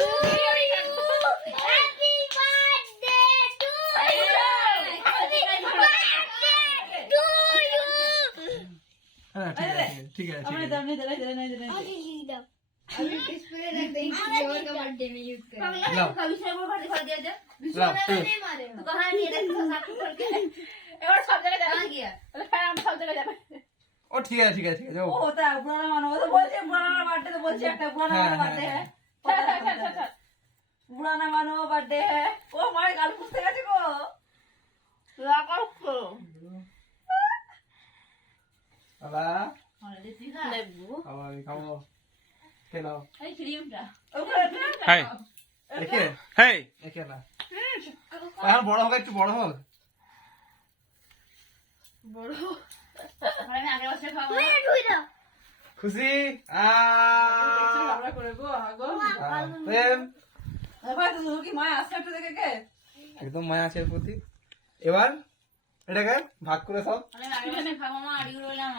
to you. Happy birthday to you. Happy birthday to you. হ্যাঁ ঠিক আছে अपने दम नहीं दे अभी ली दो. अभी डिस्प्ले रख देंगे और का बर्थडे में यूज कर लाओ कभी से वो बर्थडे कर दिया जा लाओ नहीं मारे तो कहां नहीं है देखो साथ खोल के और सब जगह कहाँ जाना गया अरे फिर हम सब जगह जाना ও ঠিক আছে যাও वो होता है पुराना मानो वो तो बोलते हैं पुराना बर्थडे तो बोलते हैं एक पुराना हाँ, मानो बर्थडे है पुराना मानो बर्थडे है ओ हमारे गाल पूछते कैसे को लगाओ को বাবা हमारे सीधा लेबू খাবার খাও খেলাও এই ক্রিমটা হাই দেখে হেই দেখে না এখন বড় হোক একটু বড় হোক বড় আমরা আগে বসে খাবো मैं ढूंढ दो. খুশি আমরা করে গো আগো প্রেম এবার তো কি মা আসছে একটু দেখে কে একদম মায়া আছে এর প্রতি এবার এটাকে ভাগ করে সব আমি আগে বসে খাবো মা আড়ি রইলাম